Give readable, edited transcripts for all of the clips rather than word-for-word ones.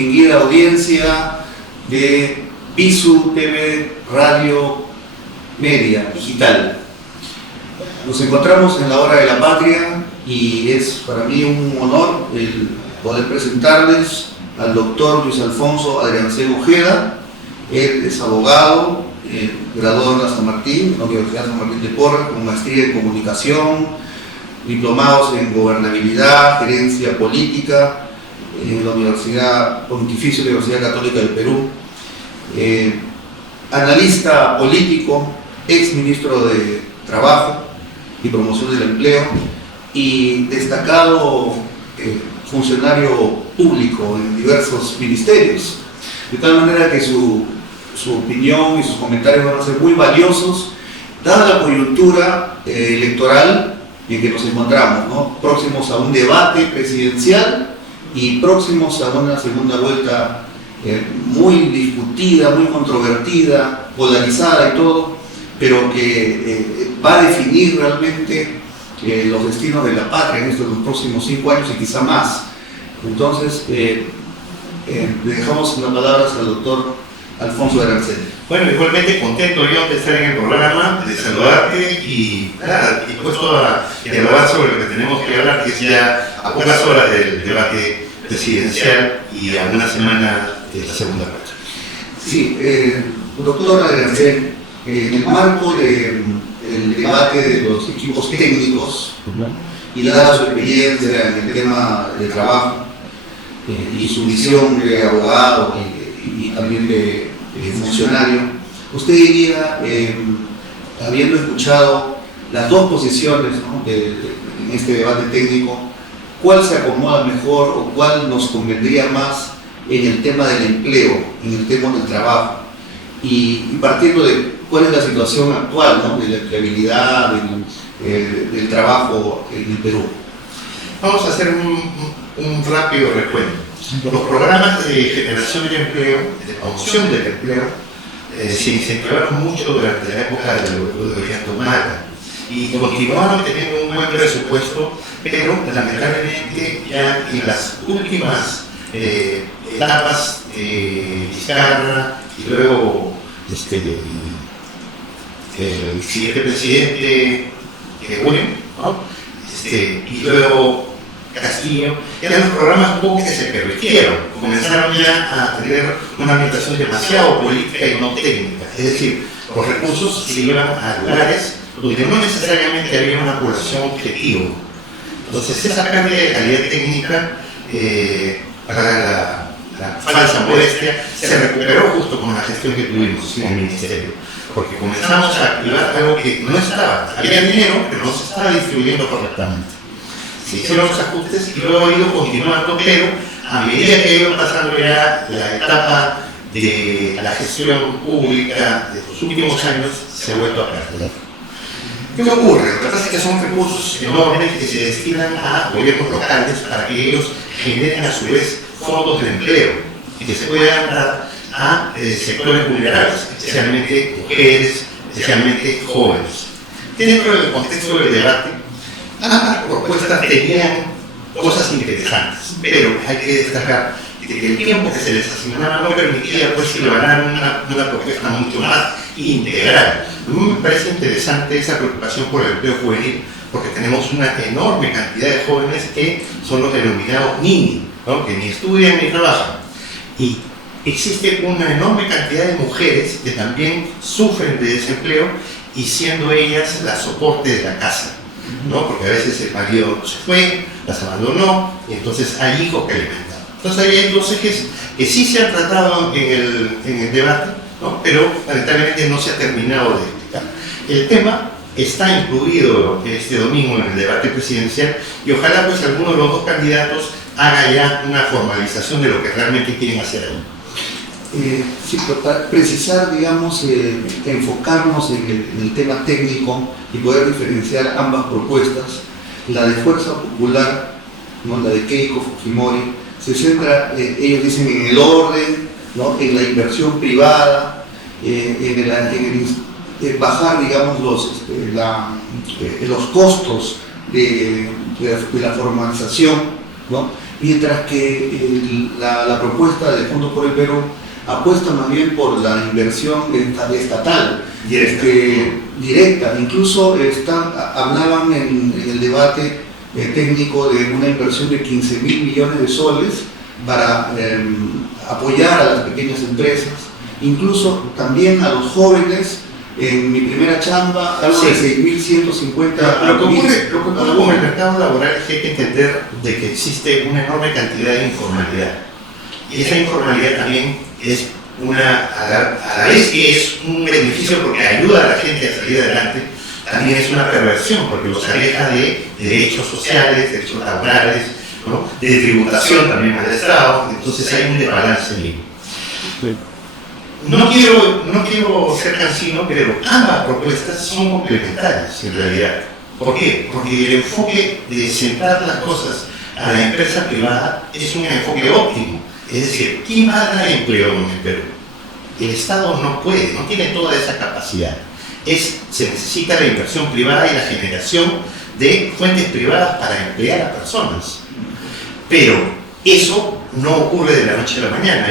distinguida audiencia de Visu TV Radio Media Digital. Nos encontramos en la hora de la patria y es para mí un honor el poder presentarles al doctor Luis Alfonso Adriancén Ojeda. Él es abogado, graduado en la San Martín, en la Universidad San Martín de Porres, con maestría en comunicación, diplomados en gobernabilidad, gerencia política, en la Universidad Pontificia Universidad Católica del Perú, analista político, ex ministro de Trabajo y Promoción del Empleo y destacado funcionario público en diversos ministerios, de tal manera que su opinión y sus comentarios van a ser muy valiosos dada la coyuntura electoral en que nos encontramos, ¿no? Próximos a un debate presidencial y próximos a una segunda vuelta muy discutida, muy controvertida, polarizada y todo, pero que va a definir realmente los destinos de la patria en estos próximos 5 años y quizá más. Entonces, le dejamos las palabras al doctor Alfonso Adriancén. Bueno, igualmente contento yo de estar en el programa, de saludarte y dispuesto a dialogar sobre lo que tenemos que hablar, que es ya a pocas horas del debate presidencial y a una semana de la segunda parte. Sí, doctor Adriancén, en el marco del debate de los equipos técnicos y dada su experiencia en el tema de trabajo y su visión de abogado y también de funcionario, usted diría, habiendo escuchado las dos posiciones, ¿no?, en este debate técnico, ¿cuál se acomoda mejor o cuál nos convendría más en el tema del empleo, en el tema del trabajo? Y partiendo de cuál es la situación actual, ¿no?, de la empleabilidad, del trabajo en el Perú. Vamos a hacer un rápido recuento. Los programas de generación de empleo, de promoción del empleo, se incentivaron mucho durante la época del gobierno Humala y continuaron teniendo un buen presupuesto, pero lamentablemente ya en las últimas etapas de Vizcarra y luego el siguiente presidente William, ¿no?, y luego Castillo, eran los programas un poco que se pervirtieron, comenzaron ya a tener una orientación demasiado política y no técnica, es decir, los recursos se iban a lugares donde no necesariamente había una población objetivo. Entonces esa pérdida de calidad técnica, para la falsa modestia, se recuperó justo con la gestión que tuvimos en el ministerio, porque comenzamos a activar algo que no estaba, había dinero, pero no se estaba distribuyendo correctamente. Se hicieron los ajustes y luego ha ido continuando, pero a medida que ha ido pasando ya la etapa de la gestión pública de los últimos años, se ha vuelto a perder. ¿Qué ocurre? Lo que pasa es que son recursos enormes que se destinan a gobiernos locales para que ellos generen a su vez fondos de empleo y que se puedan dar a sectores vulnerables, especialmente mujeres, especialmente jóvenes. Dentro del contexto del debate, ambas propuestas tenían cosas interesantes, pero hay que destacar que el tiempo que se les asignaba no permitía pues elaborar una propuesta mucho más integral. A mí me parece interesante esa preocupación por el empleo juvenil, porque tenemos una enorme cantidad de jóvenes que son los denominados NINI, ¿no?, que ni estudian ni trabajan. Y existe una enorme cantidad de mujeres que también sufren de desempleo y siendo ellas la soporte de la casa, ¿no?, porque a veces el marido se fue, las abandonó y entonces hay hijos que alimentan. Entonces ahí hay dos ejes que sí se han tratado en el debate, ¿no?, pero lamentablemente no se ha terminado de explicar. El tema está incluido este domingo en el debate presidencial y ojalá pues alguno de los dos candidatos haga ya una formalización de lo que realmente quieren hacer ahí. Sí, para precisar, digamos, enfocarnos en el tema técnico y poder diferenciar ambas propuestas, la de Fuerza Popular, ¿no?, la de Keiko Fujimori, se centra, ellos dicen, en el orden, ¿no?, en la inversión privada, en bajar, digamos, los costos de la formalización, ¿no?, mientras que la propuesta de Juntos por el Perú apuesta más bien por la inversión estatal, directa. Incluso hablaban en el debate técnico de una inversión de 15.000 millones de soles para apoyar a las pequeñas empresas, incluso también a los jóvenes. En mi primera chamba, algo de 6.150. Lo que ocurre con el mercado laboral es que hay que entender de que existe una enorme cantidad de informalidad. Y esa informalidad también es a la vez que es un beneficio porque ayuda a la gente a salir adelante, también es una perversión porque los aleja de derechos sociales, derechos laborales, ¿no? De tributación también al Estado. Entonces hay un desbalance ahí. No quiero ser cansino, pero ambas propuestas son complementarias en realidad. ¿Por qué? Porque el enfoque de centrar las cosas a la empresa privada es un enfoque óptimo. Es decir, ¿quién va a dar empleo en el Perú? El Estado no puede, no tiene toda esa capacidad. Se necesita la inversión privada y la generación de fuentes privadas para emplear a personas. Pero eso no ocurre de la noche a la mañana,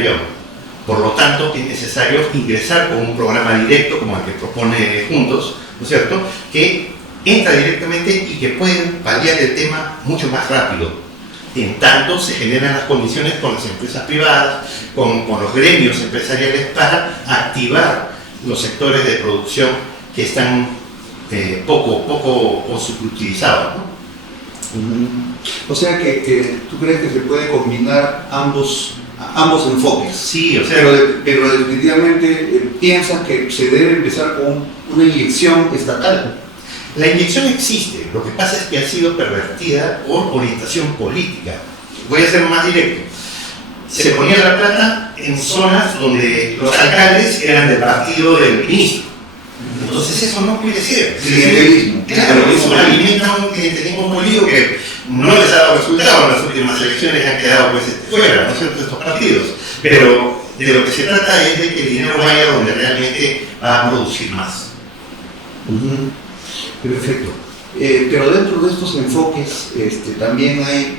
Por lo tanto, es necesario ingresar con un programa directo como el que propone Juntos, ¿no es cierto?, que entra directamente y que puede paliar el tema mucho más rápido. En tanto, se generan las condiciones con las empresas privadas, con los gremios empresariales para activar los sectores de producción que están poco subutilizados, ¿no? O sea que tú crees que se puede combinar ambos enfoques. Sí, o sea, pero definitivamente piensas que se debe empezar con una inyección estatal. La inyección existe, lo que pasa es que ha sido pervertida por orientación política. Voy a ser más directo. Se ponía la plata en zonas donde los alcaldes eran del partido del ministro. Entonces eso no puede ser. Claro, eso alimenta un clientelismo político que no les ha dado resultado en las últimas elecciones, han quedado pues fuera, ¿no es cierto?, estos partidos. Pero de lo que se trata es de que el dinero vaya donde realmente va a producir más. Perfecto. Pero dentro de estos enfoques también hay,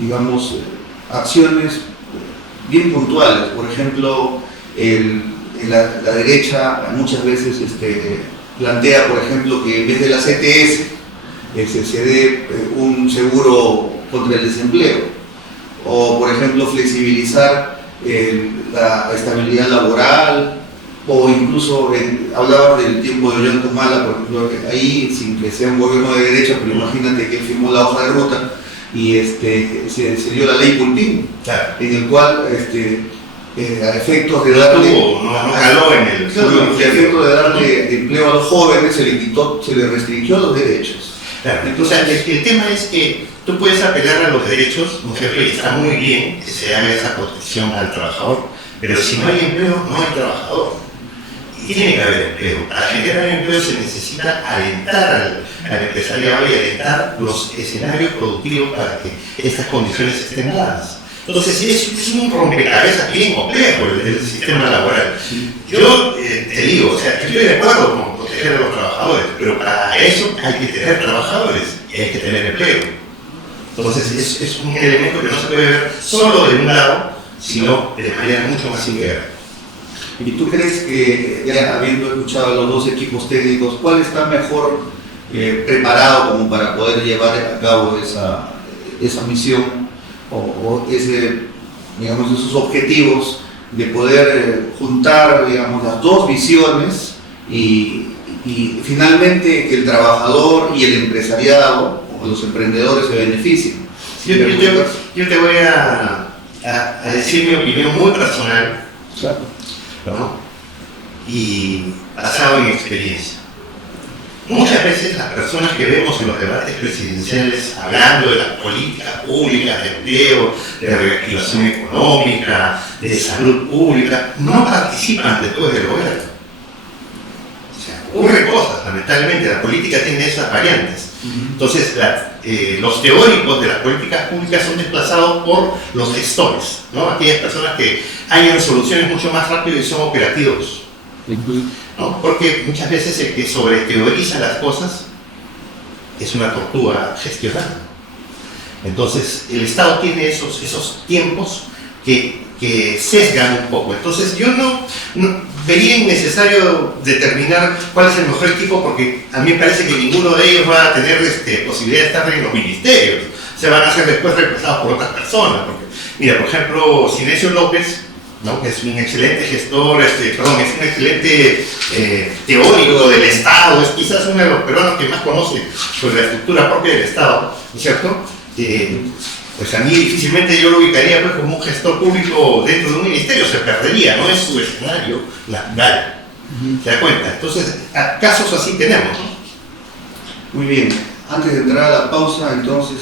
digamos, acciones bien puntuales. Por ejemplo, la derecha muchas veces plantea, por ejemplo, que en vez de la CTS se dé un seguro contra el desempleo, o por ejemplo flexibilizar la estabilidad laboral, o incluso hablaba del tiempo de Ollanta-Humala, por ejemplo, ahí sin que sea un gobierno de derecha, pero imagínate que él firmó la hoja de ruta y se dio la ley Pulpín, claro, en el cual a efectos de darle empleo a los jóvenes se le restringió los derechos. Claro. Entonces el tema es que tú puedes apelar a los derechos, ¿no es cierto? Y está muy bien que se haga esa protección al trabajador, pero si no hay empleo, no hay trabajador. Y tiene que haber empleo. Para generar empleo se necesita alentar al empresariado y alentar los escenarios productivos para que estas condiciones estén dadas. Entonces es un rompecabezas bien complejo el sistema laboral. Yo te digo, o sea, estoy de acuerdo con proteger a los trabajadores, pero para eso hay que tener trabajadores y hay que tener empleo. Entonces es un elemento que no se puede ver solo de un lado, sino de manera mucho más integral. ¿Y tú crees que, ya habiendo escuchado a los dos equipos técnicos, cuál está mejor preparado como para poder llevar a cabo esa misión o esos objetivos de poder juntar, digamos, las dos visiones y finalmente que el trabajador y el empresariado o los emprendedores se beneficien? Yo te voy a decir mi opinión muy personal, claro, ¿no? Y basado en experiencia. Muchas veces las personas que vemos en los debates presidenciales hablando de las políticas públicas, de empleo, de reactivación económica, de salud pública, no participan después del gobierno. O sea, ocurren cosas, lamentablemente, la política tiene esas variantes. Entonces, los teóricos de las políticas públicas son desplazados por los gestores, ¿no? Aquellas personas que hallan soluciones mucho más rápido y son operativos, ¿no? Porque muchas veces el que sobreteoriza las cosas es una tortuga gestionada. Entonces, el Estado tiene esos tiempos que sesgan un poco. Entonces, yo no vería innecesario determinar cuál es el mejor equipo, porque a mí me parece que ninguno de ellos va a tener posibilidad de estar en los ministerios. Se van a ser después reemplazados por otras personas. Porque, mira, por ejemplo, Sinesio López, ¿no?, que es un excelente gestor, es un excelente teórico del Estado, es quizás uno de los peruanos que más conoce sobre la estructura propia del Estado, ¿no es cierto? Pues a mí difícilmente yo lo ubicaría pues como un gestor público dentro de un ministerio, se perdería, no es su escenario natural. ¿Se da cuenta? Entonces, casos así tenemos, ¿no? Muy bien, antes de entrar a la pausa, entonces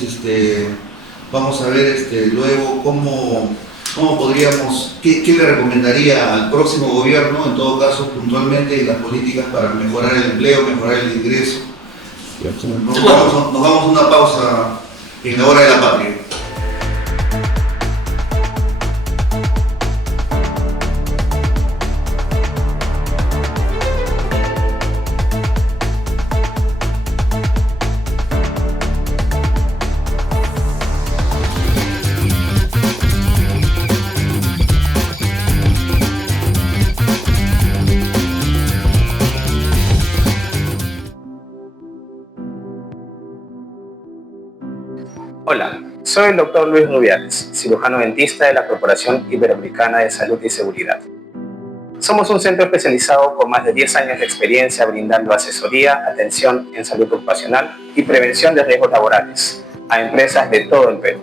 vamos a ver luego cómo podríamos, qué le recomendaría al próximo gobierno, en todo caso puntualmente, las políticas para mejorar el empleo, mejorar el ingreso. Nos vamos a una pausa en la hora de la patria. Hola, soy el Dr. Luis Rubiales, cirujano dentista de la Corporación Iberoamericana de Salud y Seguridad. Somos un centro especializado con más de 10 años de experiencia brindando asesoría, atención en salud ocupacional y prevención de riesgos laborales a empresas de todo el Perú.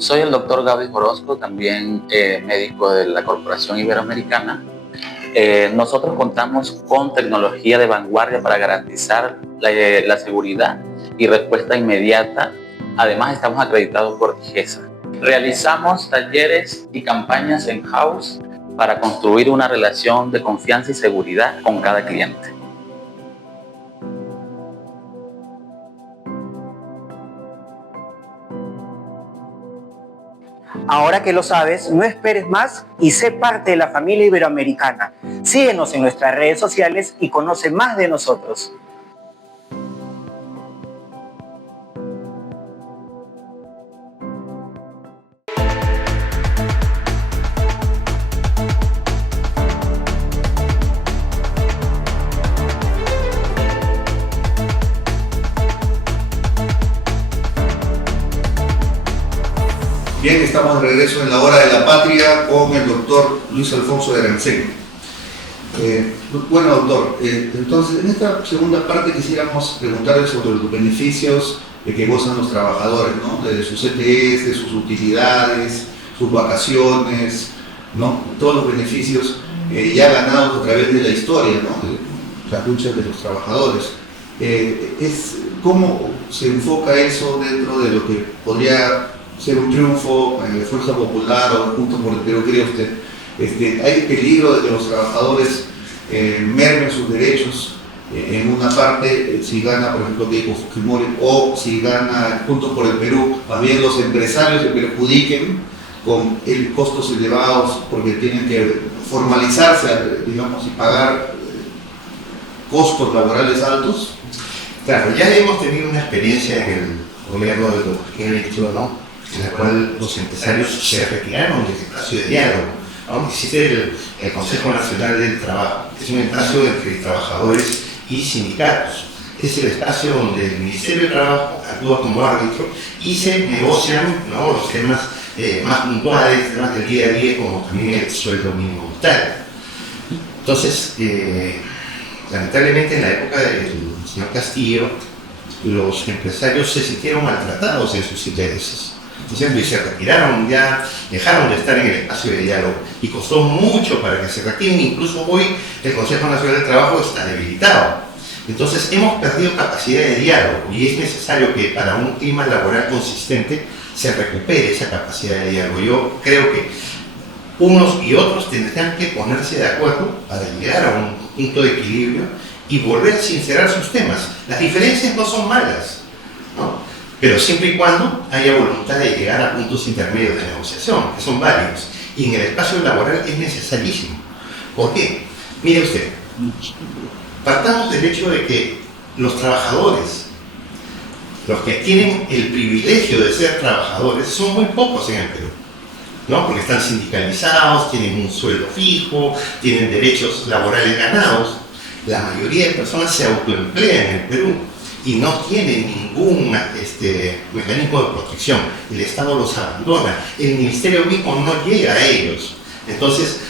Soy el doctor Gaby Orozco, también médico de la Corporación Iberoamericana. Nosotros contamos con tecnología de vanguardia para garantizar la seguridad y respuesta inmediata. Además, estamos acreditados por DIGESA. Realizamos talleres y campañas in-house para construir una relación de confianza y seguridad con cada cliente. Ahora que lo sabes, no esperes más y sé parte de la familia iberoamericana. Síguenos en nuestras redes sociales y conoce más de nosotros. Bien, estamos de regreso en la hora de la patria con el doctor Luis Alfonso de Arancén. Bueno, doctor, entonces en esta segunda parte quisiéramos preguntarle sobre los beneficios que gozan los trabajadores, ¿no? De sus ETS, de sus utilidades, sus vacaciones, ¿no? Todos los beneficios ya ganados a través de la historia, ¿no? De las luchas de los trabajadores. ¿Cómo se enfoca eso dentro de lo que podría ser un triunfo de Fuerza Popular o Juntos por el Perú, cree usted? ¿Hay peligro de que los trabajadores mermen sus derechos en una parte, si gana, por ejemplo, Keiko Fujimori, o si gana Juntos por el Perú, más bien los empresarios se perjudiquen con costos elevados porque tienen que formalizarse, digamos, y pagar costos laborales altos? Claro, ya hemos tenido una experiencia en el gobierno del doctor Kennedy, ¿no?, en la cual los empresarios se retiraron del espacio de diálogo, ¿no? Existe el Consejo Nacional del Trabajo, que es un espacio entre trabajadores y sindicatos. Es el espacio donde el Ministerio de Trabajo actúa como árbitro y se negocian, ¿no?, los temas más puntuales, temas del día a día, como también el sueldo mínimo vital. Entonces, lamentablemente en la época del señor Castillo, los empresarios se sintieron maltratados en sus intereses. Y se retiraron, ya dejaron de estar en el espacio de diálogo y costó mucho para que se retiren. Incluso hoy el Consejo Nacional del Trabajo está debilitado. Entonces hemos perdido capacidad de diálogo y es necesario que para un clima laboral consistente se recupere esa capacidad de diálogo. Yo creo que unos y otros tendrán que ponerse de acuerdo para llegar a un punto de equilibrio y volver a sincerar sus temas. Las diferencias no son malas, ¿no?, pero siempre y cuando haya voluntad de llegar a puntos intermedios de negociación, que son varios. y en el espacio laboral es necesarísimo. ¿Por qué? Mire usted, partamos del hecho de que los trabajadores, los que tienen el privilegio de ser trabajadores, son muy pocos en el Perú, ¿no? Porque están sindicalizados, tienen un sueldo fijo, tienen derechos laborales ganados. La mayoría de personas se autoemplean en el Perú y no tienen ningún mecanismo de protección. El Estado los abandona, el Ministerio mismo no llega a ellos. Entonces,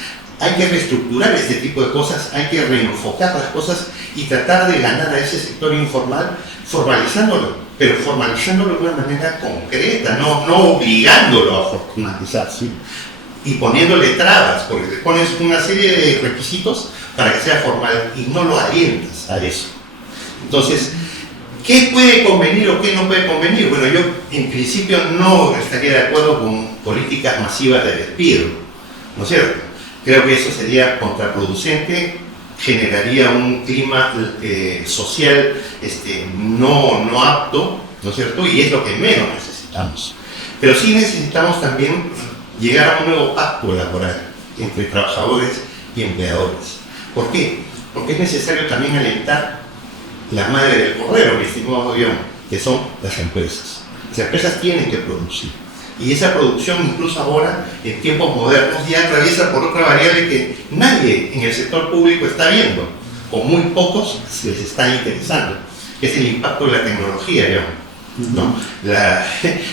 hay que reestructurar este tipo de cosas, hay que reenfocar las cosas y tratar de ganar a ese sector informal formalizándolo, pero formalizándolo de una manera concreta, no obligándolo a formalizarse y poniéndole trabas, porque te pones una serie de requisitos para que sea formal y no lo alientas a eso. Entonces, ¿qué puede convenir o qué no puede convenir? Bueno, yo en principio no estaría de acuerdo con políticas masivas de despido, ¿no es cierto? Creo que eso sería contraproducente, generaría un clima social no apto, ¿no es cierto? Y es lo que menos necesitamos. Pero sí necesitamos también llegar a un nuevo pacto laboral entre trabajadores y empleadores. ¿Por qué? Porque es necesario también alentar la madre del cordero, mi estimado Guión, que son las empresas. Las empresas tienen que producir. Y esa producción, incluso ahora, en tiempos modernos, ya atraviesa por otra variable que nadie en el sector público está viendo, o muy pocos se les está interesando, que es el impacto de la tecnología, ¿no? La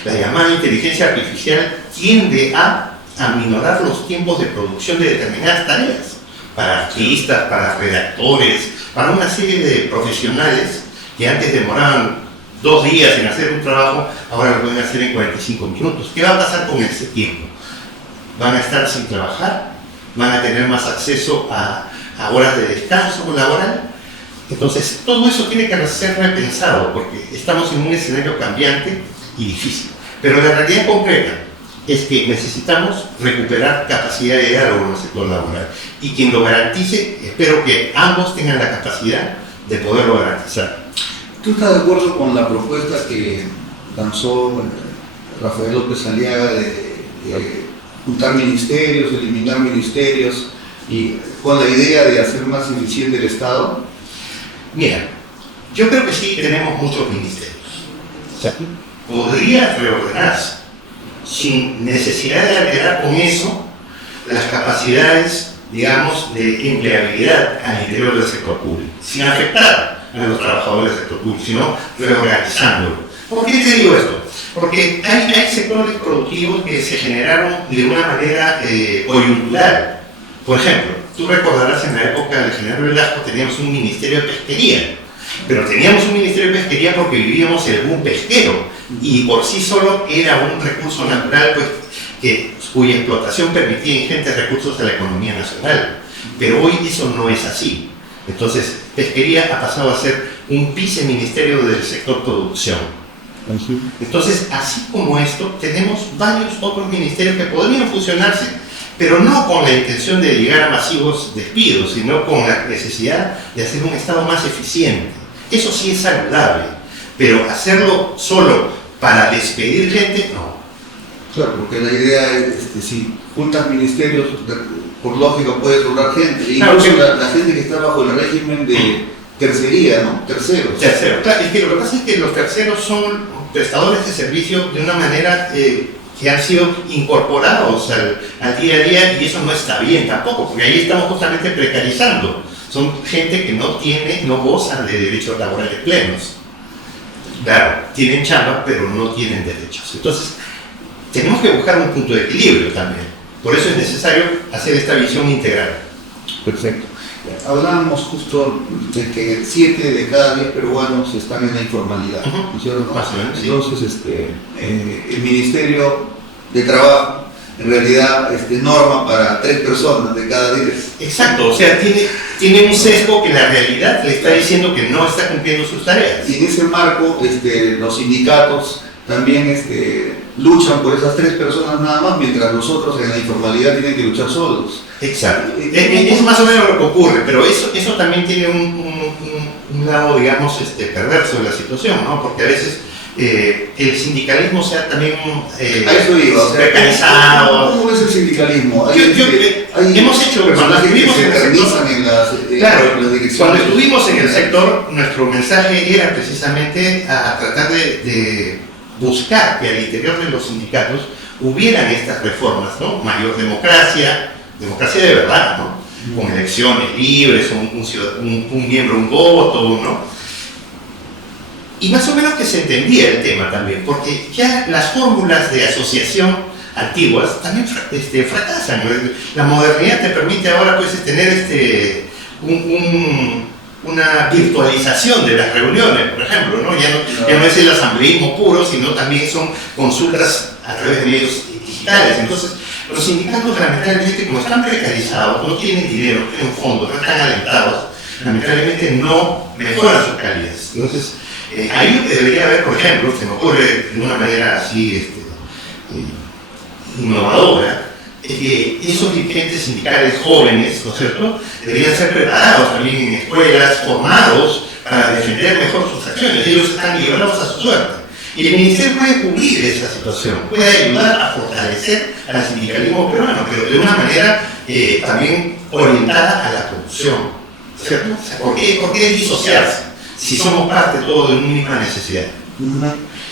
llamada inteligencia artificial tiende a aminorar los tiempos de producción de determinadas tareas, para artistas, para redactores, para una serie de profesionales que antes demoraban 2 días en hacer un trabajo, ahora lo pueden hacer en 45 minutos. ¿Qué va a pasar con ese tiempo? ¿Van a estar sin trabajar? ¿Van a tener más acceso a horas de descanso laboral? Entonces, todo eso tiene que ser repensado, porque estamos en un escenario cambiante y difícil. Pero la realidad concreta es que necesitamos recuperar capacidad de diálogo en el sector laboral. Y quien lo garantice, espero que ambos tengan la capacidad de poderlo garantizar. ¿Tú estás de acuerdo con la propuesta que lanzó Rafael López Aliaga de juntar ministerios, eliminar ministerios y con la idea de hacer más eficiente el Estado? Mira, yo creo que sí tenemos muchos ministerios. O sea, podría reordenarse sin necesidad de alterar con eso las capacidades, digamos, de empleabilidad al interior del sector público, sin afectar a los trabajadores del sector público, sino reorganizándolo. ¿Por qué te digo esto? Porque hay sectores productivos que se generaron de una manera coyuntural. Por ejemplo, tú recordarás en la época del general Velasco teníamos un ministerio de pesquería, pero teníamos un ministerio de pesquería porque vivíamos el boom pesquero y por sí solo era un recurso natural cuya explotación permitía ingentes recursos a la economía nacional. Pero hoy eso no es así. Entonces, pesquería ha pasado a ser un viceministerio del sector producción. Entonces, así como esto, tenemos varios otros ministerios que podrían fusionarse, pero no con la intención de llegar a masivos despidos, sino con la necesidad de hacer un Estado más eficiente. Eso sí es saludable, pero hacerlo solo para despedir gente, no. Claro, porque la idea es, si juntas ministerios, por lógica puede sobrar gente, incluso la gente que está bajo el régimen de tercería, ¿no? Terceros. Claro, es que lo que pasa es que los terceros son prestadores de servicio de una manera que han sido incorporados al día a día, y eso no está bien tampoco, porque ahí estamos justamente precarizando. Son gente que no gozan de derechos laborales plenos. Claro, tienen chamba, pero no tienen derechos. Entonces, tenemos que buscar un punto de equilibrio también. Por eso es necesario hacer esta visión integral. Perfecto. Hablábamos justo de que 7 de cada 10 peruanos están en la informalidad, ¿no es cierto? Sí. Entonces, el Ministerio de Trabajo en realidad norma para 3 personas de cada 10. Exacto, o sea, tiene un sesgo que la realidad le está diciendo que no está cumpliendo sus tareas. Y en ese marco, los sindicatos también luchan por esas 3 personas nada más, mientras los otros en la informalidad tienen que luchar solos. Exacto. Es más o menos lo que ocurre, pero eso también tiene un lado, digamos, perverso de la situación, ¿no? Porque a veces el sindicalismo sea también a eso iba, o sea, precarizado. ¿cómo es el sindicalismo? Hemos hecho, cuando estuvimos en el sector, las direcciones. cuando estuvimos en el sector, nuestro mensaje era precisamente a tratar de buscar que al interior de los sindicatos hubieran estas reformas, ¿no? Mayor democracia de verdad, ¿no? Con elecciones libres, un miembro, un voto, ¿no? Y más o menos que se entendía el tema también, porque ya las fórmulas de asociación antiguas también fracasan. La modernidad te permite ahora pues tener una virtualización de las reuniones, por ejemplo, ¿no? Ya no es el asambleísmo puro, sino también son consultas a través de medios digitales. Entonces, los sindicatos lamentablemente, como están precarizados, no tienen dinero, no tienen fondos, no están alentados, lamentablemente no mejoran sus calidad. Entonces, ahí lo que debería haber, por ejemplo, se me ocurre de una manera así innovadora, es que esos dirigentes sindicales jóvenes, ¿no es cierto?, deberían ser preparados también en escuelas, formados para defender mejor sus acciones. Ellos están librados a su suerte. Y el Ministerio puede cubrir esa situación, puede ayudar a fortalecer al sindicalismo peruano, pero de una manera también orientada a la producción, ¿cierto? O sea, ¿por qué disociarse si somos parte todos de una misma necesidad?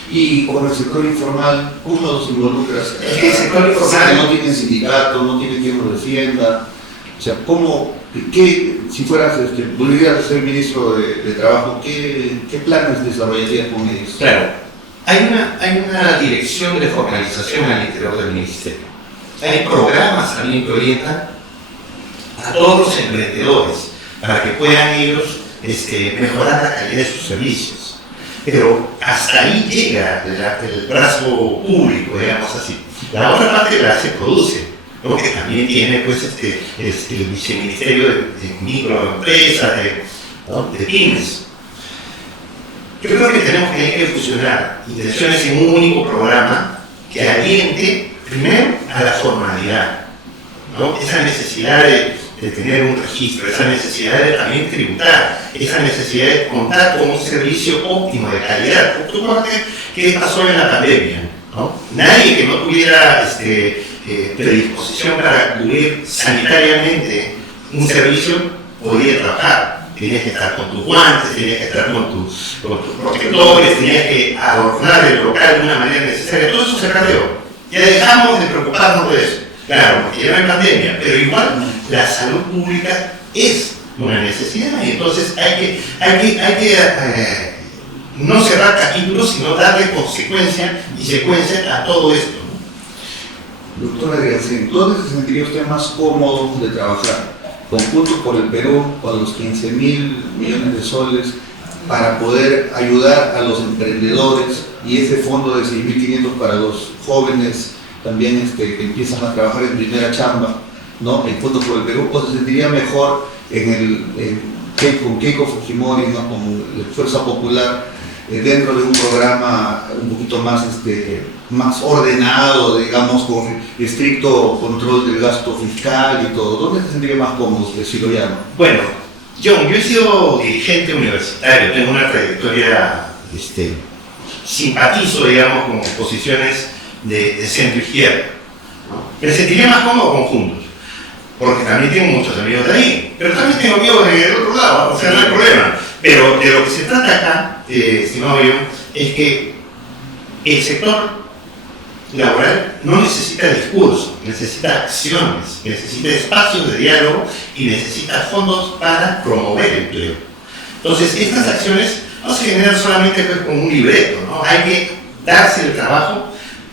Y con el sector informal, ¿cómo los involucras? Es que el sector informal no tiene sindicato, no tiene quien lo defienda. O sea, si fueras, volvieras a ser ministro de Trabajo, ¿qué planes desarrollarías con ellos? Claro. Hay una dirección de formalización al interior del ministerio. Hay programas también que orientan a todos los emprendedores para que puedan ellos mejorar la calidad de sus servicios. Pero hasta ahí llega el brazo público, digamos así. La otra parte se produce, ¿no? Que también tiene pues, el viceministerio de microempresas, de pymes. Yo creo que tenemos que fusionar intenciones en un único programa que aliente primero a la formalidad, ¿no? Esa necesidad de tener un registro, esa necesidad de también tributar, esa necesidad de contar con un servicio óptimo de calidad. ¿Tú acuerdas qué pasó en la pandemia? ¿No? Nadie que no tuviera predisposición para cubrir sanitariamente un servicio podía trabajar. Tenías que estar con tus guantes, tenías que estar con tus protectores, tenías que adornar el local de una manera necesaria. Todo eso se perdió. Ya dejamos de preocuparnos de eso. Claro, porque ya no hay pandemia, pero igual la salud pública es una necesidad y entonces hay que no cerrar capítulos, sino darle consecuencia y secuencia a todo esto. Doctora Griancén, ¿dónde se sentiría usted más cómodo de trabajar? Conjunto por el Perú, con los 15.000 millones de soles, para poder ayudar a los emprendedores y ese fondo de 6.500 para los jóvenes también que empiezan a trabajar en primera chamba, ¿no? El fondo por el Perú, o se sentiría mejor con Keiko Fujimori, ¿no? Con la Fuerza Popular, dentro de un programa un poquito más ordenado, digamos, con estricto control del gasto fiscal y todo. ¿Dónde se sentiría más cómodo, Ciroyano? Bueno, yo he sido dirigente universitario, tengo una trayectoria, simpatizo, digamos, con posiciones de centro-izquierda, ¿no? Me sentiría más cómodo con Juntos, porque también tengo muchos amigos de ahí, pero también tengo amigos del otro lado, o sea, no hay problema. Pero de lo que se trata acá, estimado John, es que el sector laboral no necesita discurso, necesita acciones, necesita espacios de diálogo y necesita fondos para promover el empleo. Entonces, estas acciones no se generan solamente con un libreto, ¿no? Hay que darse el trabajo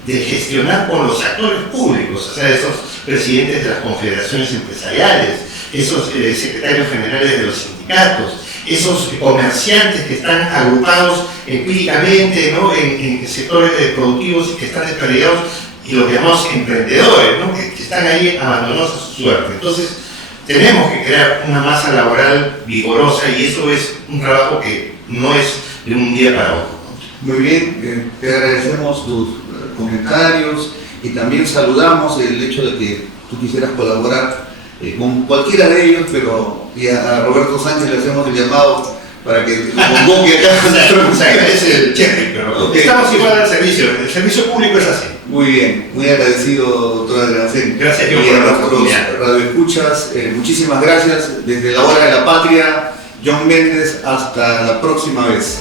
de gestionar con los actores públicos, o sea, esos presidentes de las confederaciones empresariales, esos secretarios generales de los sindicatos, esos comerciantes que están agrupados empíricamente, ¿no? en sectores productivos que están desperdigados, y los llamamos emprendedores, ¿no? que están ahí abandonados a su suerte. Entonces, tenemos que crear una masa laboral vigorosa y eso es un trabajo que no es de un día para otro. Muy bien, te agradecemos tus comentarios y también saludamos el hecho de que tú quisieras colaborar con cualquiera de ellos, pero y a Roberto Sánchez le hacemos el llamado para que lo convoque acá. Se agradece el chévere, pero Okay. estamos igual al servicio. El servicio público es así. Muy bien, muy agradecido, doctora Algancén. Gracias, Y Dios, a por la nuestros oportunidad. radioescuchas, muchísimas gracias. Desde la hora de la patria, John Méndez, hasta la próxima vez.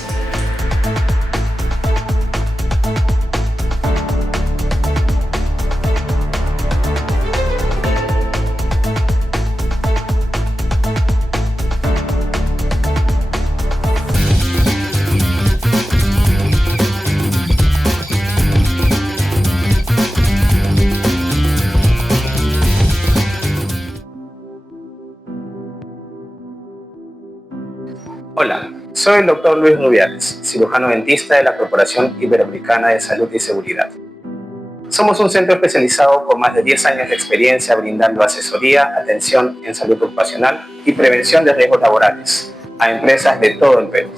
Hola, soy el doctor Luis Rubiales, cirujano dentista de la Corporación Iberoamericana de Salud y Seguridad. Somos un centro especializado con más de 10 años de experiencia brindando asesoría, atención en salud ocupacional y prevención de riesgos laborales a empresas de todo el Perú.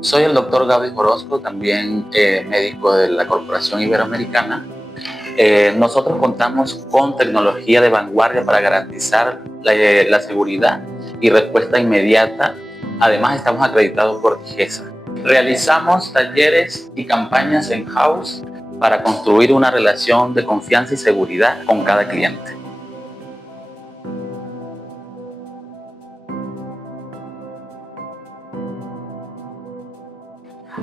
Soy el doctor Gaby Orozco, también médico de la Corporación Iberoamericana. Nosotros contamos con tecnología de vanguardia para garantizar la seguridad y respuesta inmediata. Además, estamos acreditados por DIGESA. Realizamos talleres y campañas in-house para construir una relación de confianza y seguridad con cada cliente.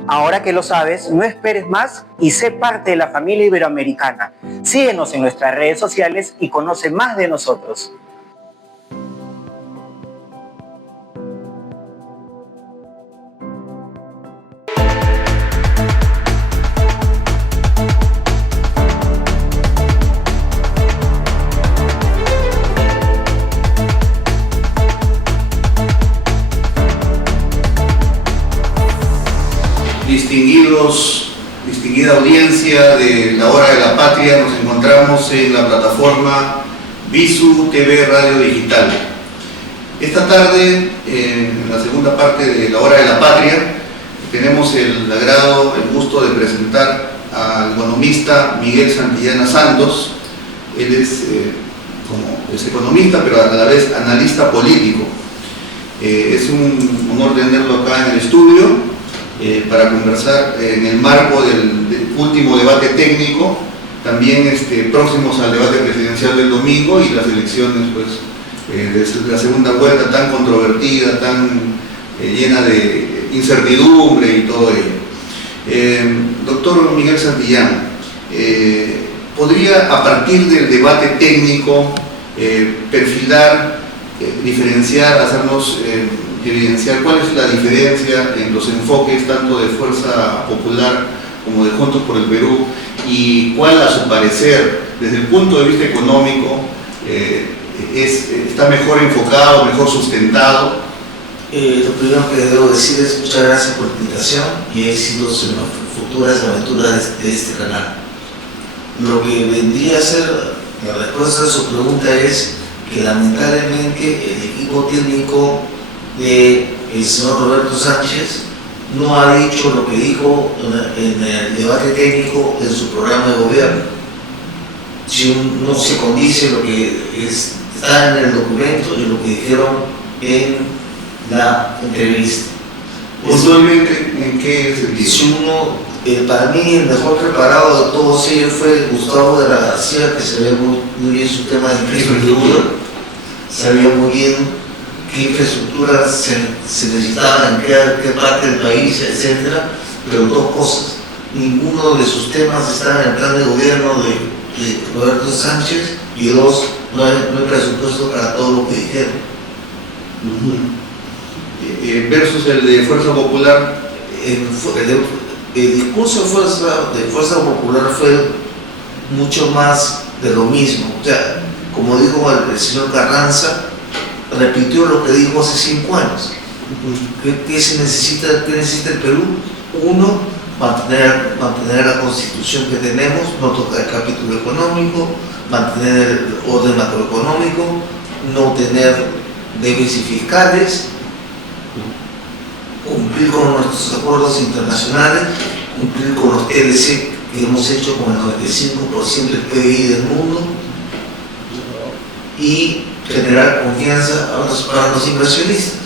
Ahora que lo sabes, no esperes más y sé parte de la familia iberoamericana. Síguenos en nuestras redes sociales y conoce más de nosotros. Distinguida audiencia de la Hora de la Patria, nos encontramos en la plataforma Visu TV Radio Digital. Esta tarde, en la segunda parte de la Hora de la Patria, tenemos el agrado, el gusto de presentar al economista Miguel Santillana Santos. Él es economista, pero a la vez analista político. Es un honor tenerlo acá en el estudio. Para conversar en el marco del último debate técnico, también próximos al debate presidencial del domingo y las elecciones de la segunda vuelta tan controvertida, tan llena de incertidumbre y todo ello. Doctor Miguel Santillana, ¿podría a partir del debate técnico perfilar, diferenciar, hacernos evidenciar cuál es la diferencia en los enfoques tanto de Fuerza Popular como de Juntos por el Perú y cuál, a su parecer, desde el punto de vista económico, está mejor enfocado, mejor sustentado? Lo primero que debo decir es muchas gracias por la invitación y éxitos en las futuras aventuras de este canal. Lo que vendría a ser la respuesta a su pregunta es que lamentablemente el equipo técnico del señor Roberto Sánchez no ha dicho lo que dijo en el debate técnico en su programa de gobierno. Si no se condice lo que está en el documento y lo que dijeron en la entrevista. Puntualmente, ¿en qué sentido? Si para mí el mejor preparado de todos ellos fue Gustavo de la García, que sabía muy bien su tema de infraestructura, sabía muy bien qué infraestructura se necesitaba en qué parte del país, etc. Pero dos cosas: ninguno de sus temas está en el plan de gobierno de Roberto Sánchez, y dos, no hay presupuesto para todo lo que dijeron. Versus el de Fuerza Popular. El discurso de Fuerza Popular fue mucho más de lo mismo. O sea, como dijo el señor Carranza, repitió lo que dijo hace 5 años. ¿Qué necesita el Perú? Uno, mantener la constitución que tenemos, no tocar el capítulo económico, mantener el orden macroeconómico, no tener déficits fiscales, cumplir con nuestros acuerdos internacionales, cumplir con los TLC que hemos hecho con el 95% del PIB del mundo y generar confianza para los inversionistas.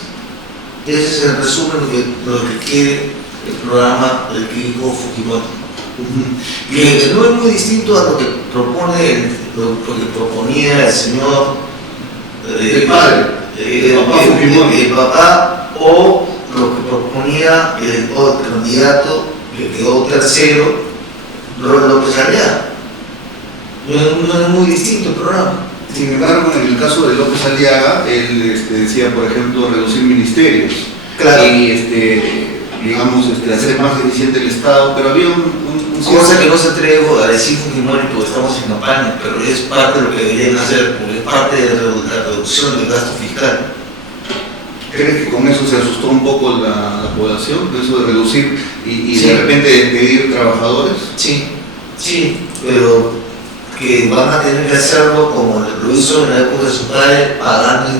Ese es el resumen de lo que quiere el programa del que dijo Fujimori. Que no es muy distinto a lo que propone, lo que proponía el señor el padre, el papá, o lo que proponía el candidato que quedó tercero, López Aliaga. No es muy distinto el programa. Sin embargo, en el caso de López Aliaga, él decía, por ejemplo, reducir ministerios. Claro. Y digamos, hacer más eficiente el Estado, pero había un cosa que no se atrevo a decir Fujimori porque estamos en campaña, pero es parte de lo que deberían hacer, porque es parte de la reducción del gasto fiscal. ¿Crees que con eso se asustó un poco la población? Eso de reducir y Sí. de repente despedir trabajadores. Sí, pero que van a tener que hacerlo como lo hizo en la época de su padre, pagando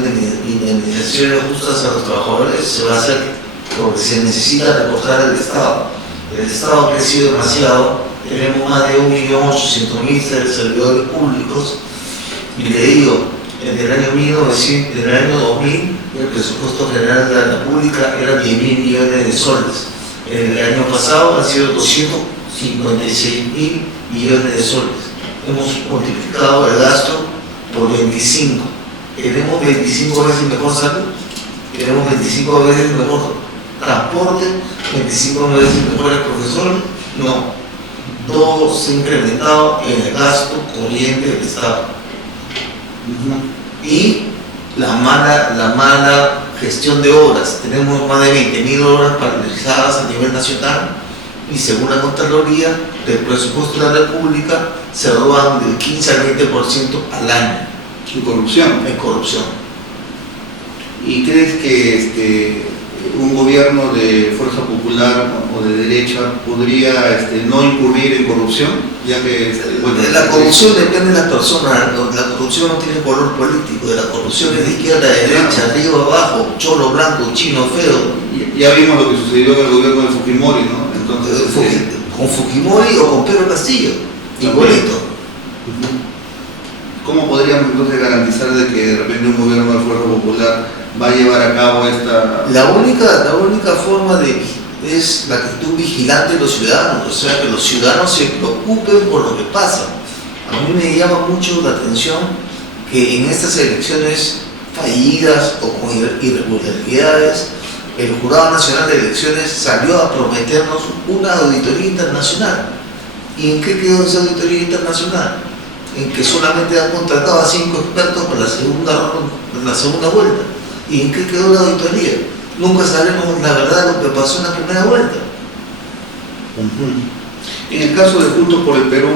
indemnizaciones justas a los trabajadores, se va a hacer porque se necesita recortar el Estado. El Estado ha crecido demasiado, tenemos más de 1.800.000 servidores públicos, y le digo, en el año 2000, el presupuesto general de la República era 10.000 millones de soles. En el año pasado han sido 256.000 millones de soles. Hemos multiplicado el gasto por 25. Tenemos 25 veces mejor salud, tenemos 25 veces mejor transporte, 25 veces mejores profesores. No, todo se ha incrementado en el gasto corriente del Estado. Y la mala gestión de obras. Tenemos más de 20.000 obras paralizadas a nivel nacional y según la Contraloría del presupuesto de la República se roban del 15 al 20% al año En corrupción. en corrupción. ¿Y crees que un gobierno de fuerza popular o de derecha podría no incurrir en corrupción? Ya que La corrupción depende de las personas, la corrupción no tiene color político, la corrupción es de izquierda a derecha, arriba abajo, cholo blanco, chino feo. Ya vimos lo que sucedió en el gobierno de Fujimori, ¿no? Entonces, Con Fujimori o con Pedro Castillo, igualito. ¿cómo podríamos entonces garantizar de que de repente un gobierno de fuerza popular va a llevar a cabo esta... La única forma es la actitud vigilante de los ciudadanos, o sea, que los ciudadanos se preocupen por lo que pasa. A mí me llama mucho la atención que en estas elecciones fallidas o con irregularidades, el Jurado Nacional de Elecciones salió a prometernos una auditoría internacional. ¿Y en qué quedó esa auditoría internacional? En que solamente han contratado a 5 expertos para la segunda vuelta. ¿Y en qué quedó la auditoría? Nunca sabremos la verdad de lo que pasó en la primera vuelta. En el caso de Juntos por el Perú,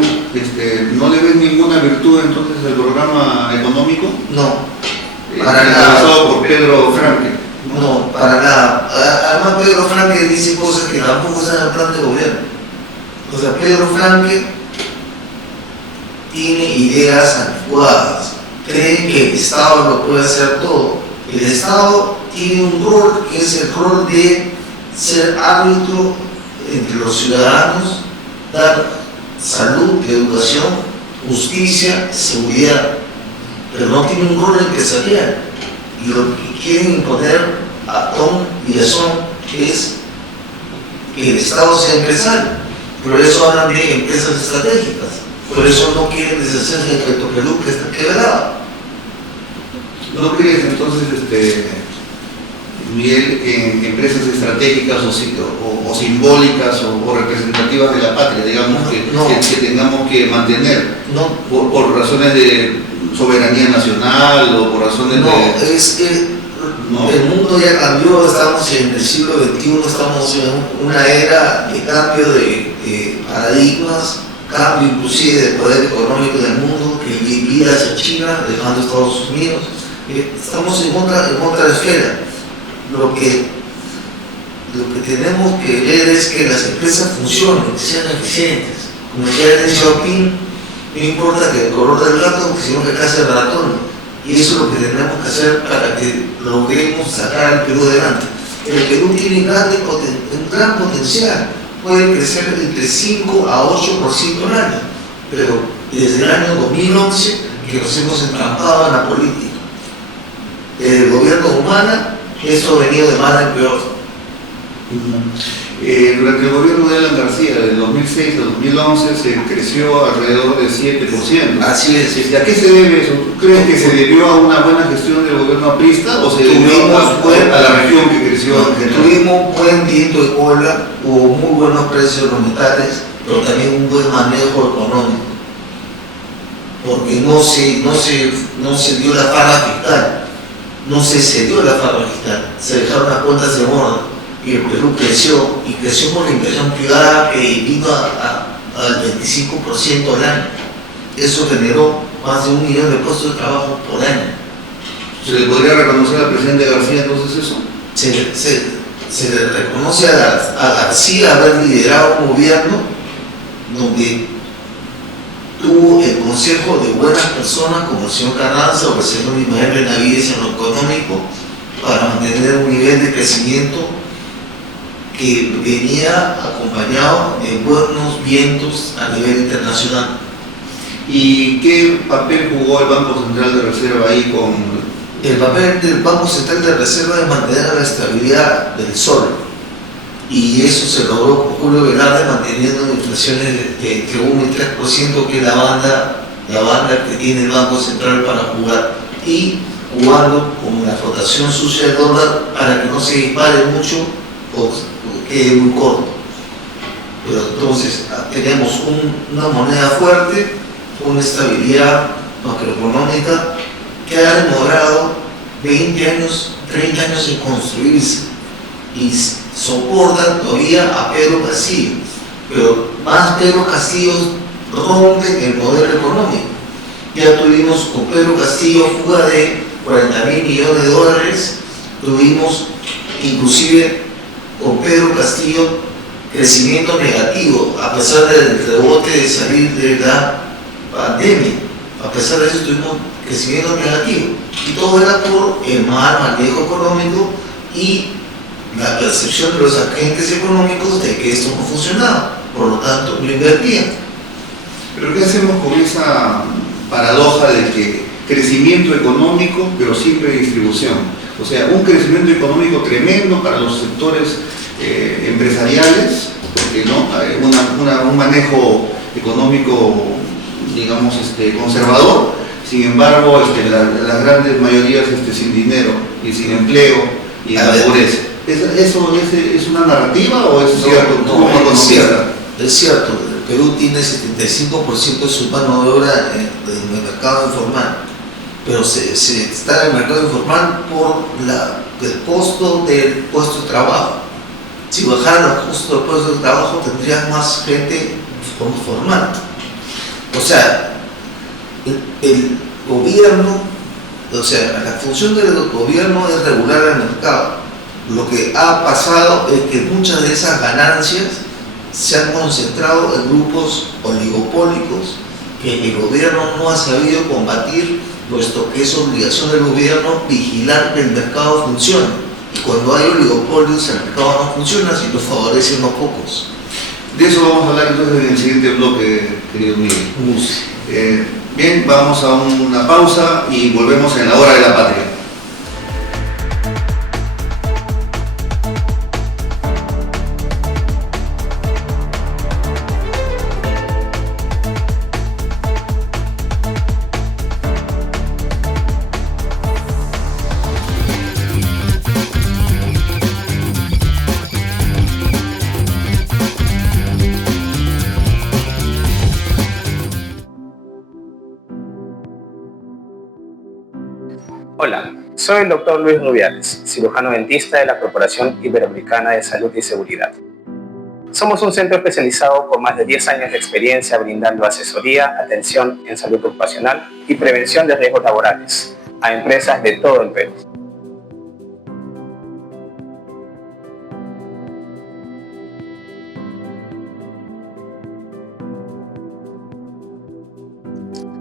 ¿no le ves ninguna virtud entonces al programa económico? No, para nada. Encabezado por Pedro Franque. No, para nada. Además, Pedro Franque dice cosas que tampoco están en el plan de gobierno. O sea, Pedro Franque tiene ideas anticuadas, cree que el Estado lo puede hacer todo. El Estado tiene un rol que es el rol de ser árbitro entre los ciudadanos, dar salud, educación, justicia, seguridad, pero no tiene un rol empresarial. Y lo que quieren imponer a ton y a son es que el Estado sea empresario. Por eso hablan de empresas estratégicas, por eso no quieren deshacerse de Petroperú, que está quebrado. ¿No crees entonces, Miguel, que en empresas estratégicas o simbólicas o representativas de la patria, digamos, que tengamos que mantener por razones de soberanía nacional o por razones de... Es que el mundo ya cambió, estamos en el siglo XXI, estamos en una era de cambio de paradigmas, cambio inclusive de poder económico del mundo, que vira hacia China, dejando Estados Unidos. Estamos en otra esfera. Lo que tenemos que ver es que las empresas funcionen, sean eficientes. Como decía Deng Xiaoping, no importa que el color del gato, sino que case el ratón. Y eso es lo que tenemos que hacer para que logremos sacar al Perú adelante. El Perú tiene un gran potencial, puede crecer entre 5 a 8% al año, pero desde el año 2011 que nos hemos entrampado en la política. Desde el gobierno de Humala, eso ha venido de mal en peor. Durante el gobierno de Alan García, del 2006 al 2011, se creció alrededor del 7%. Así es. ¿A qué se debe eso? ¿Tú crees que se debió a una buena gestión del gobierno aprista o se debió a la región que creció en general? Tuvimos buen viento de cola, hubo muy buenos precios en los metales, pero también un buen manejo económico. Porque no se dio la farra fiscal, no se cedió la farra fiscal, se dejaron las cuentas de moda y el Perú creció, y creció por la inversión privada que vino al 25% al año. Eso generó más de 1 millón de puestos de trabajo por año. ¿Se le podría reconocer al presidente García entonces eso? Se le reconoce a García haber liderado un gobierno donde tuvo el consejo de buenas personas como el señor Carranza o el señor Ismael Benavides en lo económico para mantener un nivel de crecimiento que venía acompañado de buenos vientos a nivel internacional. ¿Y qué papel jugó el Banco Central de Reserva ahí con...? El papel del Banco Central de Reserva es mantener la estabilidad del sol, y eso se logró con Julio Velarde manteniendo inflaciones de entre 1 y 3%, que es la banda que tiene el Banco Central para jugar, y jugando con la flotación sucia del dólar para que no se dispare mucho o quede muy corto. Pero entonces tenemos una moneda fuerte, una estabilidad macroeconómica que ha demorado 20 años, 30 años en construirse y soportan todavía a Pedro Castillo, pero más Pedro Castillo rompe el modelo económico. Ya tuvimos con Pedro Castillo fuga de 40.000 millones de dólares, tuvimos inclusive con Pedro Castillo crecimiento negativo, a pesar del rebote de salir de la pandemia. A pesar de eso tuvimos crecimiento negativo, y todo era por el mal manejo económico y la percepción de los agentes económicos de que esto no funcionaba, por lo tanto no invertían. ¿Pero qué hacemos con esa paradoja de que crecimiento económico pero sin redistribución? O sea, un crecimiento económico tremendo para los sectores empresariales, porque no un manejo económico, digamos, conservador. Sin embargo, las grandes mayorías sin dinero y sin empleo y en la pobreza. ¿Eso es una narrativa o es cierto? No, es cierto. El Perú tiene 75% de su mano de obra en el mercado informal, pero se está en el mercado informal por el costo del puesto de trabajo. Si bajaran los costos del puesto de trabajo, tendrías más gente formal. O sea, el gobierno, la función del gobierno es regular el mercado. Lo que ha pasado es que muchas de esas ganancias se han concentrado en grupos oligopólicos que el gobierno no ha sabido combatir, puesto que es obligación del gobierno vigilar que el mercado funcione. Y cuando hay oligopolios, el mercado no funciona, sino favorece a unos pocos. De eso vamos a hablar entonces en el siguiente bloque, querido Miguel. Bien, vamos a una pausa y volvemos en la hora de la patria. Hola, soy el Dr. Luis Rubiales, cirujano dentista de la Corporación Iberoamericana de Salud y Seguridad. Somos un centro especializado con más de 10 años de experiencia brindando asesoría, atención en salud ocupacional y prevención de riesgos laborales a empresas de todo el Perú.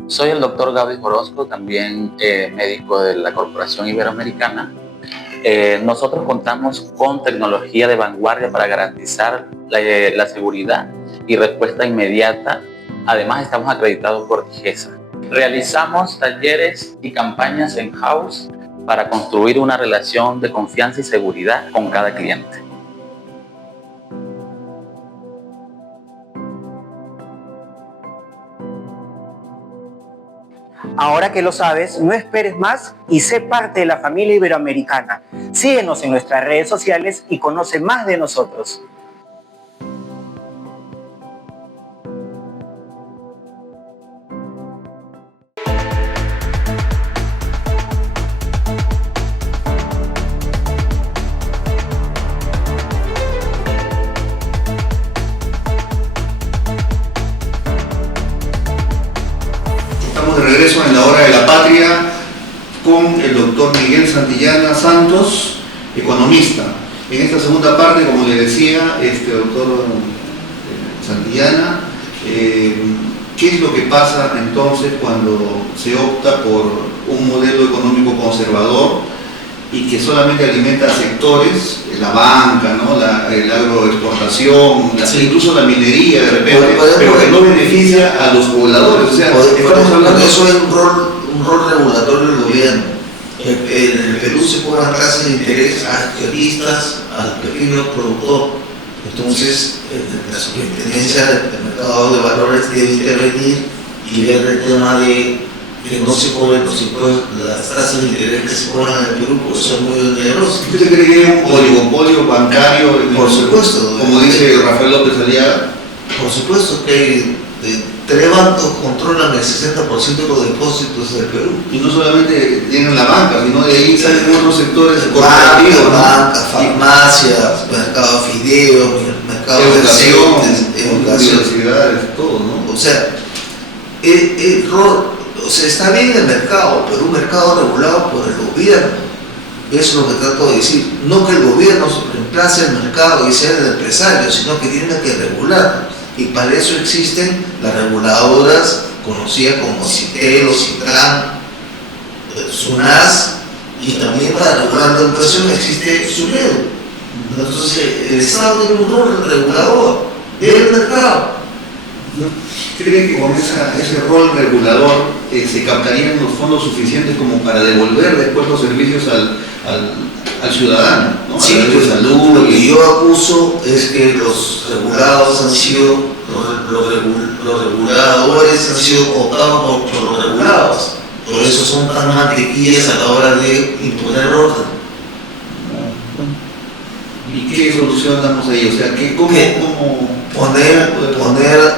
Soy el doctor Gaby Orozco, también médico de la Corporación Iberoamericana. Nosotros contamos con tecnología de vanguardia para garantizar la seguridad y respuesta inmediata. Además, estamos acreditados por DIGESA. Realizamos talleres y campañas in-house para construir una relación de confianza y seguridad con cada cliente. Ahora que lo sabes, no esperes más y sé parte de la familia iberoamericana. Síguenos en nuestras redes sociales y conoce más de nosotros. De regreso en la hora de la patria con el doctor Miguel Santillana Santos, economista. En esta segunda parte, como le decía, doctor Santillana, ¿qué es lo que pasa entonces cuando se opta por un modelo económico conservador y que solamente alimenta a sectores, la banca, ¿no? la agroexportación, incluso la minería de repente, pero que no beneficia a los pobladores? O sea, estamos hablando... Eso es un rol regulatorio del gobierno. En el Perú se cobran tasas de interés a accionistas, al pequeño productor. Entonces, la superintendencia del mercado de valores debe intervenir y ver el tema de que no se cobren los impuestos, las tasas de interés que se cobran en el Perú, porque son muy onerosas. ¿Usted cree que hay un oligopolio bancario? Por supuesto. Como dice Rafael López Aliaga. Por supuesto que tres bancos controlan el 60% de los depósitos del Perú. Y no solamente tienen la banca, sino de ahí salen otros sectores corporativos. Banca, farmacias, mercado de fideos, mercado de educación, universidades, todo, ¿no? O sea, está bien el mercado, pero un mercado regulado por el gobierno. Eso es lo que trato de decir. No que el gobierno reemplace el mercado y sea el empresario, sino que tiene que regular. Y para eso existen las reguladoras conocidas como CITEL o CITRAN, SUNAS, y también para regular la educación existe SUNEDU. Entonces el Estado tiene un rol regulador del mercado. ¿Cree que con ese rol regulador se captarían los fondos suficientes como para devolver después los servicios al ciudadano, ¿no? Sí, de salud? Lo que yo acuso es que los regulados han sido, los reguladores han sido optados por los regulados. Por eso son tan mantequillas a la hora de imponer orden. ¿Y qué solución damos ahí? O sea, ¿cómo poner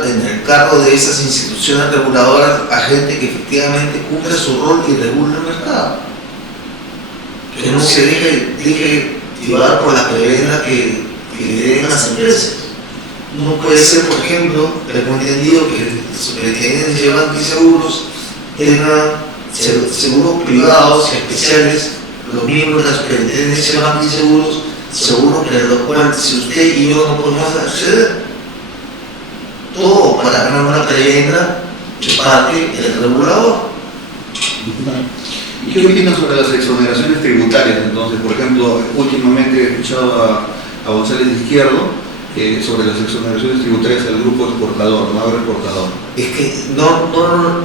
en el cargo de esas instituciones reguladoras a gente que efectivamente cumpla su rol y regule el mercado? Que no se deje llevar por la prebenda que le den las empresas. No puede ser, por ejemplo, tengo entendido que la superintendencia de bancos y seguros tenga seguros privados y especiales, los miembros de la superintendencia de bancos y seguros, seguros que los cuales si usted y yo no podemos acceder. Todo para ganar una prebenda que pague el regulador. ¿Y qué opinas sobre las exoneraciones tributarias entonces? Por ejemplo, últimamente he escuchado a González de Izquierdo sobre las exoneraciones tributarias al grupo exportador, no agroexportador. Es que no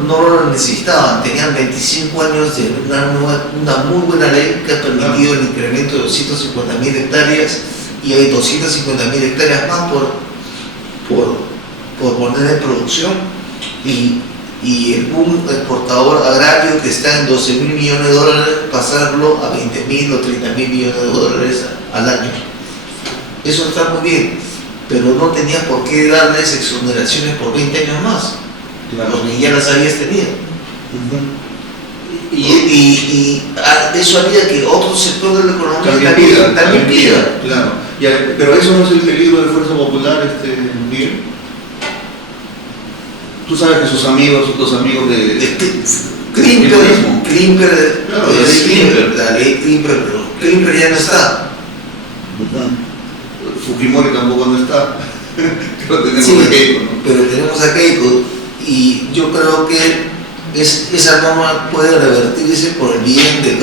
lo necesitaban, tenían 25 años de una muy buena ley que ha permitido el incremento de 250.000 hectáreas y hay 250.000 hectáreas más por poner en producción y el boom exportador agrario que está en 12.000 millones de dólares, pasarlo a 20.000 o 30.000 millones de dólares al año. Eso está muy bien, pero no tenías por qué darles exoneraciones por 20 años más, porque ya las habías tenido. Y eso haría que otro sector de la economía también pida. Claro. Pero eso no es el peligro de Fuerza Popular, Miguel. Tú sabes que sus amigos, los amigos de Klimper, la ley Klimper, pero Klimper ya no está. Fujimori tampoco no está. Pero tenemos Sí, a Keiko, ¿no? pero tenemos a Keiko y yo creo que esa norma puede revertirse por el bien del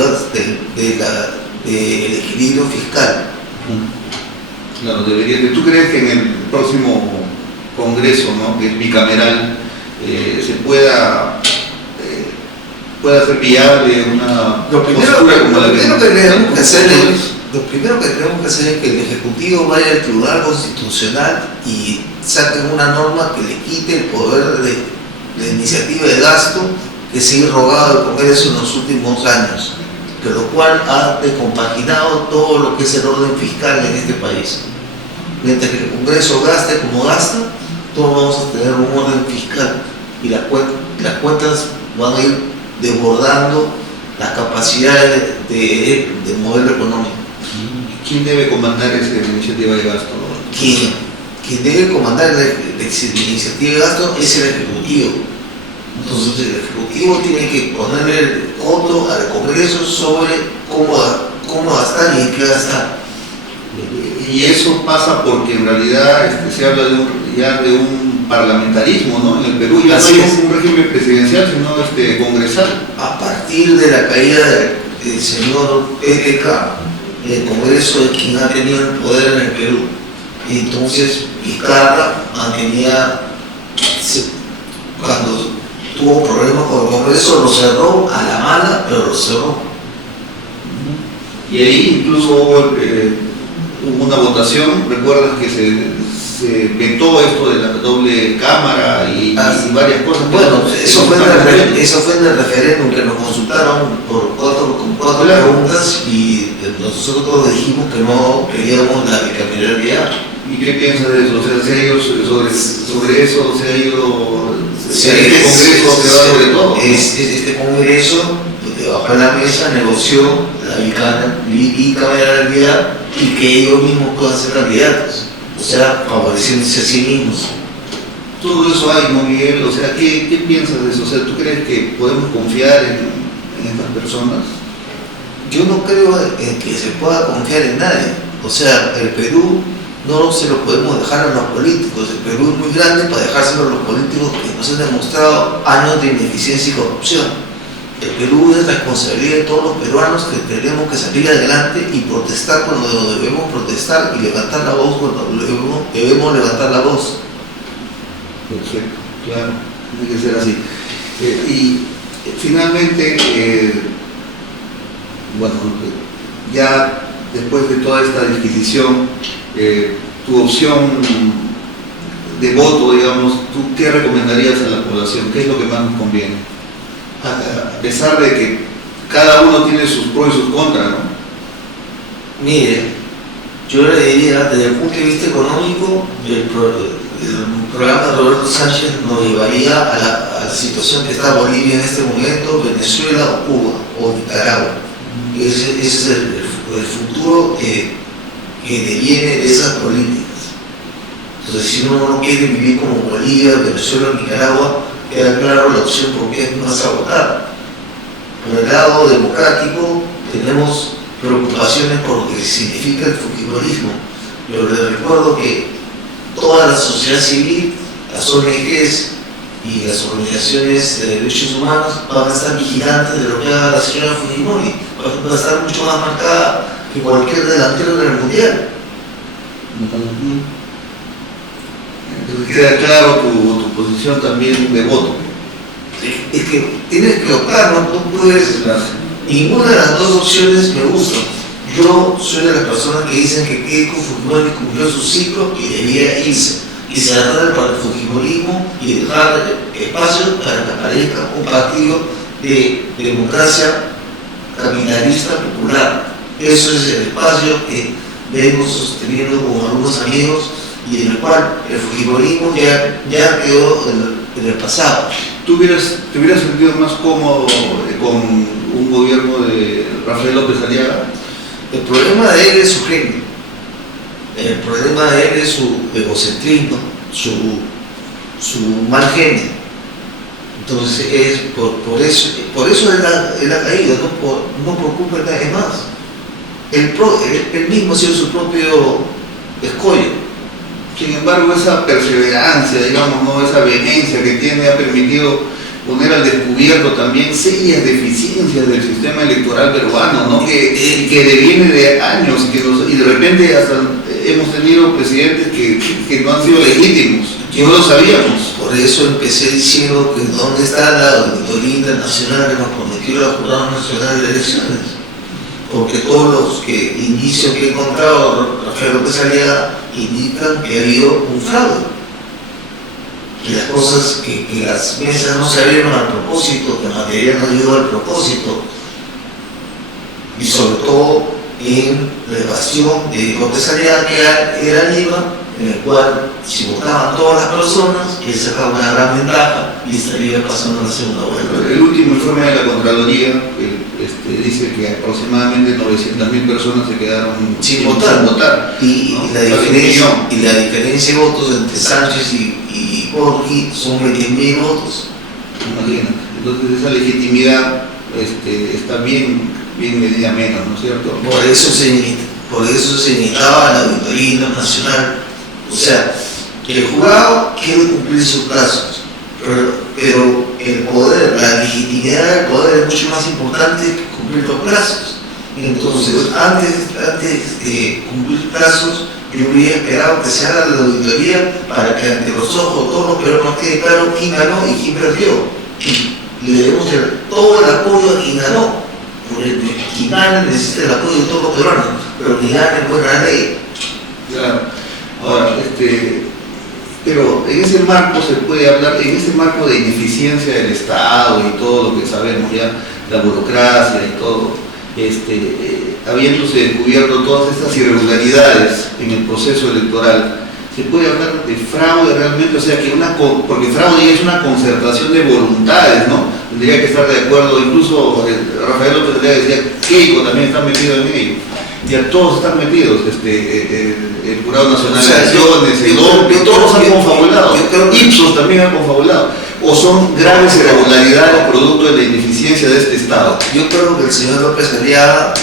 equilibrio fiscal. Claro, debería. ¿Tú crees que en el próximo Congreso, ¿no?, que es bicameral, se pueda ser viable una postura como la lo primero que tenemos que hacer es que el Ejecutivo vaya al Tribunal Constitucional y saquen una norma que le quite el poder de iniciativa de gasto que se ha rogado al Congreso en los últimos años, que lo cual ha descompaginado todo lo que es el orden fiscal en este país. Mientras que el Congreso gaste como gasta, todos vamos a tener un orden fiscal y las cuentas van a ir desbordando las capacidades de modelo económico. ¿Quién debe comandar esa iniciativa de gasto? Quien debe comandar la iniciativa de gasto es el Ejecutivo. Entonces el Ejecutivo tiene que ponerle el coto al Congreso sobre cómo gastar y en qué gastar. Y eso pasa porque en realidad se habla de un parlamentarismo, ¿no? En el Perú ya no hay un régimen presidencial, sino congresal. A partir de la caída del señor PPK, el Congreso es quien ha tenido el poder en el Perú. Y entonces Vizcarra cuando tuvo problemas con el Congreso, lo cerró a la mala, pero lo cerró. Y ahí incluso hubo una votación, recuerdas que se vetó esto de la doble cámara y varias cosas. Bueno, eso fue en el referéndum que nos consultaron por cuatro preguntas y nosotros dijimos que no queríamos la bicameralidad. ¿Y qué piensas de eso? O sea, ¿se ha ido sobre eso? ¿Se ha ido? ¿Este Congreso se va sobre todo? Este Congreso, bajo la mesa, negoció la bicameralidad y que ellos mismos puedan ser candidatos, o sea, favoreciéndose a sí mismos. Todo eso hay, ¿no, Miguel? O sea, ¿qué piensas de eso? O sea, ¿tú crees que podemos confiar en estas personas? Yo no creo en que se pueda confiar en nadie. O sea, el Perú no se lo podemos dejar a los políticos. El Perú es muy grande para dejárselo a los políticos que nos han demostrado años de ineficiencia y corrupción. El Perú es responsabilidad de todos los peruanos que tenemos que salir adelante y protestar cuando debemos protestar y levantar la voz cuando debemos levantar la voz. Perfecto, claro, tiene que ser así. Y finalmente, bueno, ya después de toda esta disquisición, tu opción de voto, digamos, ¿tú qué recomendarías a la población? ¿Qué es lo que más nos conviene? A pesar de que cada uno tiene sus pros y sus contras, ¿no? Mire, yo le diría, desde el punto de vista económico, el programa de Roberto Sánchez nos llevaría a la situación que está Bolivia en este momento, Venezuela o Cuba o Nicaragua. Ese es el futuro que deviene de esas políticas. Entonces, si uno no quiere vivir como Bolivia, Venezuela o Nicaragua, queda claro la opción por qué no vas a votar. Por el lado democrático tenemos preocupaciones por lo que significa el fujimorismo. Pero les recuerdo que toda la sociedad civil, las ONGs y las organizaciones de derechos humanos van a estar vigilantes de lo que haga la señora Fujimori. Va a estar mucho más marcada que cualquier delantero del mundial. Entonces queda claro tu posición también de voto. Es que tienes que optar, no puedes. Ninguna de las dos opciones me gusta. Yo soy de las personas que dicen que Keiko Fujimori cumplió su ciclo y debía irse y cerrar para el fujimorismo y dejar espacio para que aparezca un partido de democracia capitalista popular. Eso es el espacio que vengo sosteniendo con algunos amigos y en el cual el fujimorismo ya quedó en el pasado. ¿Te hubieras sentido más cómodo con un gobierno de Rafael López Aliaga? El problema de él es su genio. El problema de él es su egocentrismo, su mal genio. Entonces es por eso él ha caído, no por culpa de nadie más. Él mismo ha sido su propio escollo. Sin embargo, esa perseverancia, digamos, ¿no?, esa vehemencia que tiene ha permitido poner al descubierto también serias deficiencias del sistema electoral peruano, ¿no?, que deviene de años y de repente hasta hemos tenido presidentes que no han sido legítimos, y no lo sabíamos. Por eso empecé diciendo que dónde está la auditoría internacional que nos prometió la Jurado Nacional de Elecciones. Porque todos los indicios que he encontrado, Rafael López Aliaga, indican que ha habido un fraude. Y las cosas, que las mesas no se abrieron al propósito, que el material no llegó al propósito. Y sobre todo en la evasión de López Aliaga, que era el IVA, en el cual si votaban todas las personas, él sacaba una gran ventaja y estaría pasando a la segunda vuelta. El último informe de la Contraloría dice que aproximadamente 900.000 personas se quedaron sin votar. Y, ¿no? la diferencia de votos entre Sánchez y Borghi son 20.000 votos. Imagínate. Entonces esa legitimidad está bien medida menos, ¿no es cierto? Por eso se necesitaba la auditoría internacional. O sea, el jurado quiere cumplir sus plazos, pero el poder, la legitimidad del poder es mucho más importante que cumplir los plazos. Entonces, antes de cumplir plazos, yo hubiera esperado que se haga la auditoría para que ante los ojos de todos los peruanos quede claro quién ganó y quién perdió. Y le debemos todo el apoyo a quien ganó, porque quien gana necesita el apoyo de todos los peruanos, pero quien gana es buena ley. Claro. Ahora, pero en ese marco se puede hablar, en ese marco de ineficiencia del Estado y todo lo que sabemos ya, la burocracia y todo, habiéndose descubierto todas estas irregularidades en el proceso electoral, se puede hablar de fraude realmente, o sea que porque fraude es una concertación de voluntades, ¿no? Tendría que estar de acuerdo, incluso Rafael López Aliaga decía, Keiko también está metido en ello. Ya todos están metidos, el Jurado Nacional de Elecciones, el DOMPE, todos han confabulado, Ipsos también han confabulado, o son graves irregularidades producto de la ineficiencia de este Estado. Yo creo que el señor López Aliaga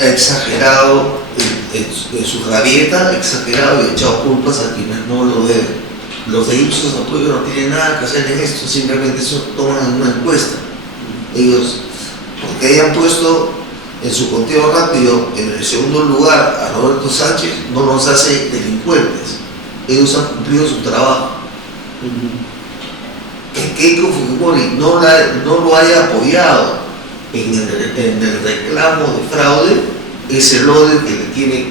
ha exagerado en su rabieta, ha exagerado y ha echado culpas a quienes no lo deben. Los de Ipsos no tienen nada que hacer en esto, simplemente toman una encuesta. Ellos, porque hayan puesto en su conteo rápido en el segundo lugar a Roberto Sánchez, no nos hace delincuentes. Ellos han cumplido su trabajo. Que Keiko Fujimori no lo haya apoyado en el reclamo de fraude es el odio que le tiene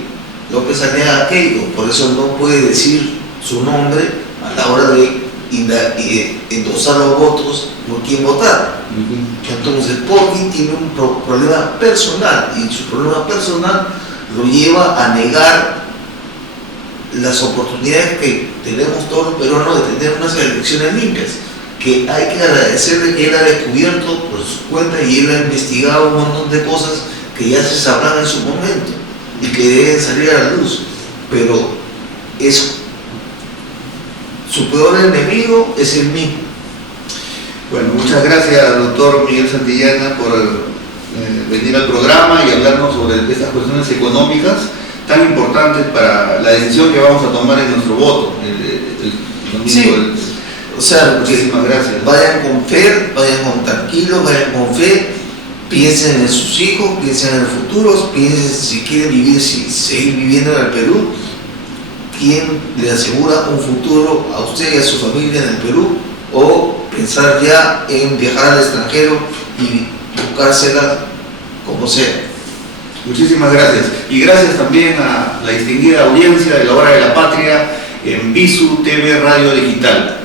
López Aliaga a Keiko. Por eso no puede decir su nombre a la hora de endosar los votos por quién votar. Entonces Borghi tiene un problema personal, y su problema personal lo lleva a negar las oportunidades que tenemos todos los peruanos de tener unas elecciones limpias, que hay que agradecerle que él ha descubierto por su cuenta y él ha investigado un montón de cosas que ya se sabrán en su momento y que deben salir a la luz, pero su peor enemigo es el mismo. Bueno, muchas gracias, doctor Miguel Santillana, por venir al programa y hablarnos sobre estas cuestiones económicas tan importantes para la decisión que vamos a tomar en nuestro voto el domingo. Sí. O sea, muchísimas gracias. Vayan con fe, vayan con tranquilos, vayan con fe, piensen en sus hijos, piensen en el futuro, piensen si quieren seguir viviendo en el Perú, quién le asegura un futuro a usted y a su familia en el Perú, o pensar ya en viajar al extranjero y buscársela como sea. Muchísimas gracias. Y gracias también a la distinguida audiencia de la Hora de la Patria en Visu TV Radio Digital.